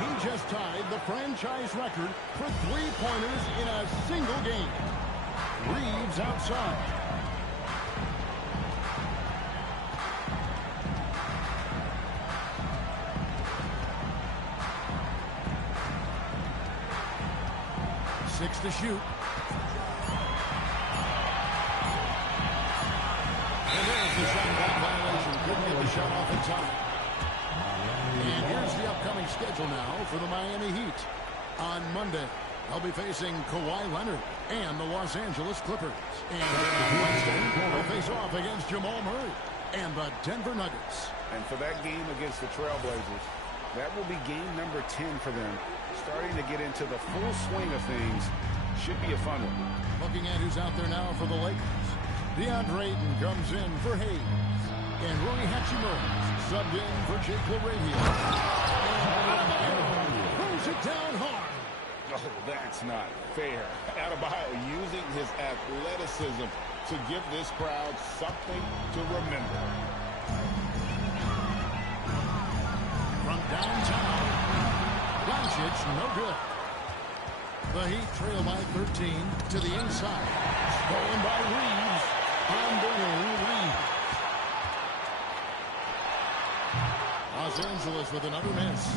He just tied the franchise record for three-pointers in a single game. Reeves outside. Six to shoot. And there's the shot clock violation. Couldn't get the shot off in time. And here's the upcoming schedule now for the Miami Heat. On Monday, they'll be facing Kawhi Leonard and the Los Angeles Clippers. And on Wednesday, they'll face off against Jamal Murray and the Denver Nuggets. And for that game against the Trailblazers, that will be game number 10 for them. Starting to get into the full swing of things Should be a fun one. Looking at who's out there now for the Lakers. DeAndre Ayton comes in for Hayes. And Rui Hachimura subbed in for Jake LaRavia. And throws it down hard. Oh, that's not fair. Adebayo using his athleticism to give this crowd something to remember. From downtown, Doncic, no good. The Heat trail by 13 to the inside. Stolen by Reeves. On the wing, Reeves. Los Angeles with another miss.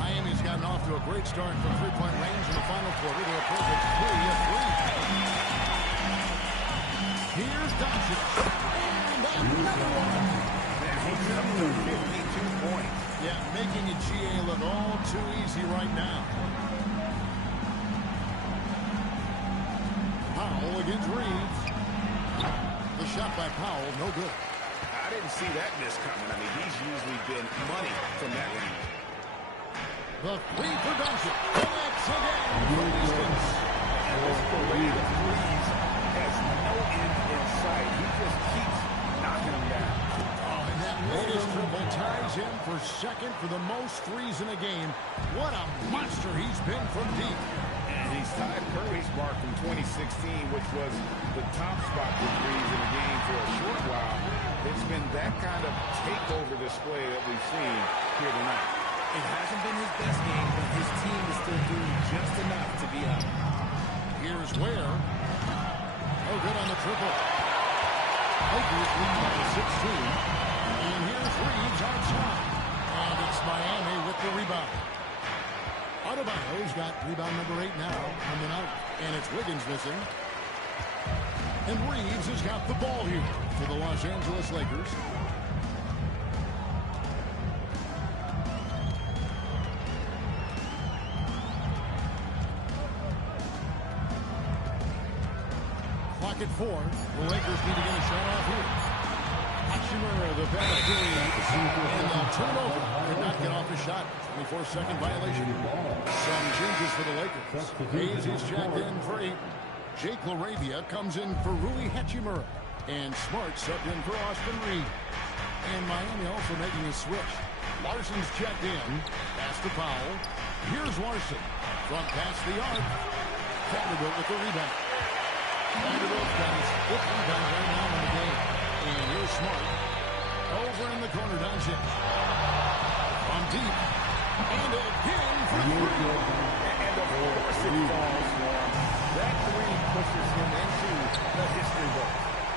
Miami's gotten off to a great start from three-point range in the final quarter. They're a perfect 3 of 3. Here's Doncic. And another one. He's up to 52 points. Yeah, making a GA look all too easy right now. Powell against Reeves. The shot by Powell, no good. I didn't see that miss coming. I mean, he's usually been money from that range. The three for Doncic. Connects again from distance. And this parade of threes has no end in sight. He just keeps knocking them down. Oh, and that latest triple ties him for second for the most threes in a game. What a monster he's been from deep. And he's tied Curry's mark from 2016, which was the top spot for threes in a game for a short while. It's been that kind of takeover display that we've seen here tonight. It hasn't been his best game, but his team is still doing just enough to be up. Here's Ware. Oh, good on the triple. Lakers lead by 16. And here's Reeves outside. And it's Miami with the rebound. Adebayo's got rebound number 8 now on the night. And it's Wiggins missing. And Reeves has got the ball here for the Los Angeles Lakers. Clock at 4. The Lakers need to get a shot off here. Hachimura, the penalty, and the turnover. Could not get off the shot. 24-second violation. Some changes for the Lakers. Hayes is checked in for 8. Jake LaRavia comes in for Rui Hachimura. And Smart subbed in for Austin Reed. And Miami also making a switch. Larson's checked in. Pass to Powell. Here's Larson. Front pass the arc. Vanderbilt with the rebound. Vanderbilt's got his 5th rebound right now in the game. And here's Smart. Over in the corner, Doncic. From deep. And again for 3. And of course it falls for him. That 3 pushes him into the history book.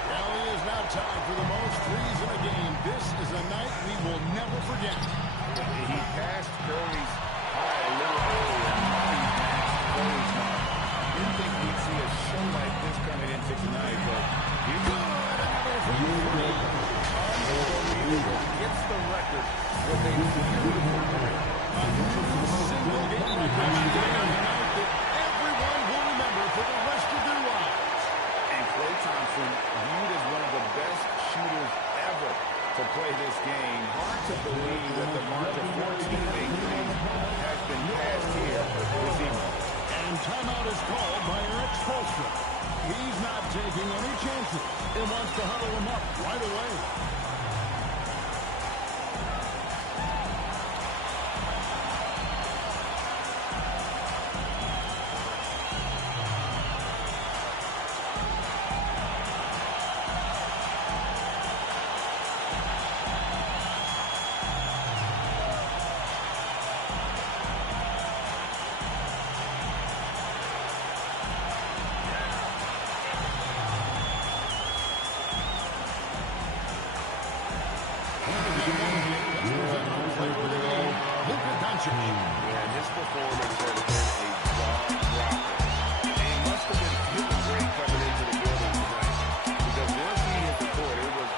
Rally is now tied for the most threes in a game. This is a night we will never forget. He passed Curry's high a little earlier. He passed Curry's mark. Didn't think we'd see a show like this coming into tonight, but he's good. Unbelievable. Gets the record with a beautiful career. Single game tonight that everyone will remember for the rest of their lives. And Klay Thompson, viewed as one of the best shooters ever to play this game. Hard to believe that the mark of 14 victories has been passed here this evening. And timeout is called by Eric Spoelstra. He's not taking any chances and wants to huddle him up right away. Luka Doncic. Yeah, his performance has been a jaw-dropper. And he must have been feeling great coming into the building tonight. Because once he hit the court, it was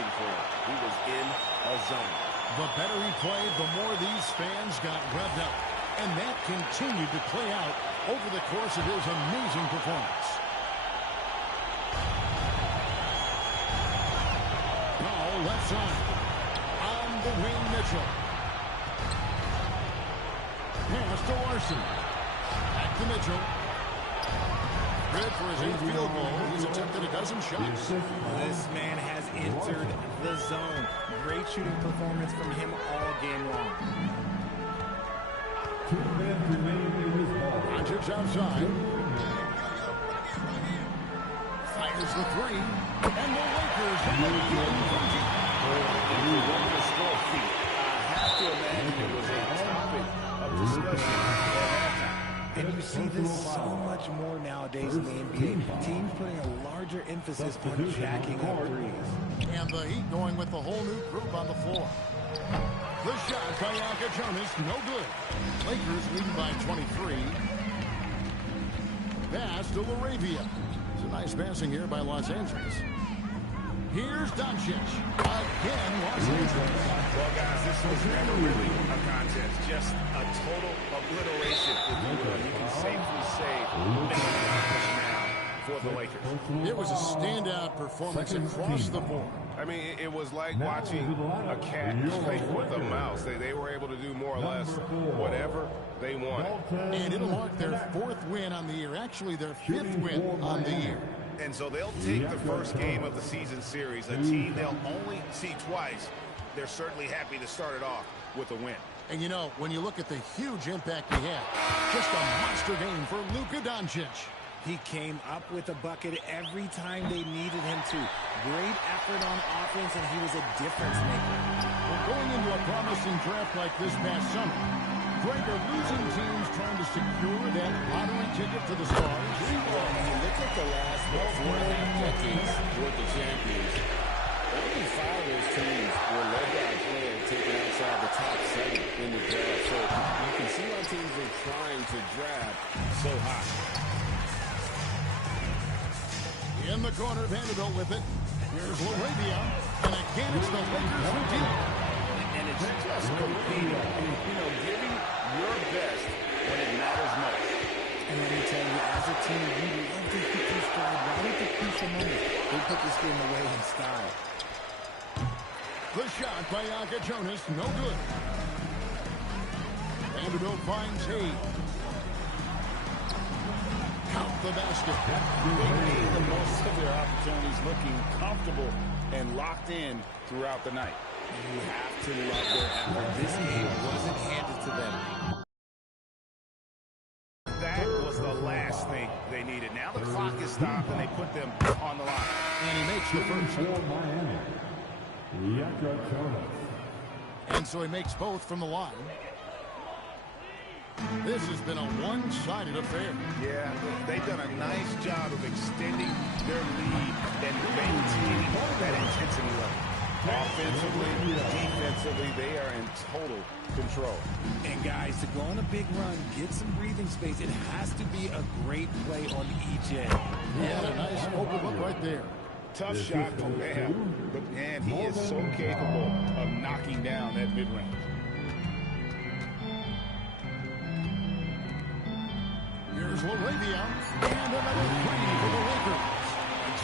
looking for. He was in a zone. The better he played, the more these fans got revved up. And that continued to play out over the course of his amazing performance. Ball left side. On the wing, Mitchell. Pass to Larson. Back to Mitchell. Good for his 8th field goal. He's attempted a dozen shots. This man has entered the zone. Great shooting performance from him all game long. 2 minutes remaining in this ball. Doncic outside. Fires the 3. And the Lakers are leading from deep. The score feat. I have to imagine it was a topic of discussion at halftime. And you see this so much more nowadays in the NBA. Teams putting a larger emphasis on jacking up threes. And the Heat going with the whole new group on the floor. The shot by Jonas, no good. Lakers leading by 23. Pass to Laravia. It's a nice passing here by Los Angeles. Here's Doncic. Again, Los Angeles. Well, guys, this was never really a contest. Just a total obliteration, if you will. You can safely say now for the Lakers. It was a standout performance across the board. I mean, it was like watching a cat play with a mouse. They were able to do more or less whatever they wanted. And it'll mark their 4th win on the year. Actually, their 5th win on the year. And so they'll take the first game of the season series, a team they'll only see twice. They're certainly happy to start it off with a win. And, you know, when you look at the huge impact he had, just a monster game for Luka Doncic. He came up with a bucket every time they needed him to. Great effort on offense, and he was a difference maker. Well, going into a promising draft like this past summer, Greg, are losing teams trying to secure that lottery ticket to the stars? Well, when you look at the last 4.5 decades with the champions, only 5 of those teams were led by a player taken outside the top 7 in the draft. So you can see why teams are trying to draft so high. In the corner, Vanderbilt with it. Here's Laravia. And again, it's the Lakers from deep. And it's just competing. You know, giving your best when it matters most. And let me tell you, as a team, we love to hit your stride right at the crucial moment. They put this game away in style. The shot by Jonas, no good. Vanderbilt finds Hayes. Count the basket. They made the most of their opportunities, looking comfortable and locked in throughout the night. You have to love their effort. This game wasn't handed to them. That was the last thing they needed. Now the clock is stopped, and they put them on the line. And he makes the first. For Miami, Jonas. And so he makes both from the line. This has been a one-sided affair. Yeah, they've done a nice job of extending their lead and maintaining that intensity level. Offensively, defensively, they are in total control. And guys, to go on a big run, get some breathing space, it has to be a great play on each end. Yeah, a nice open look right there. Tough shot from Bam, but man, he is so capable of knocking down that mid-range. Here's Laravia, and another 3 for the Lakers.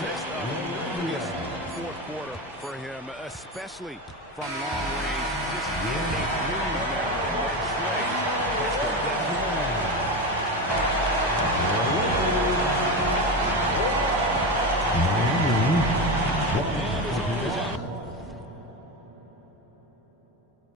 Just a glorious fourth quarter for him, especially from long range. Just getting a green on that play.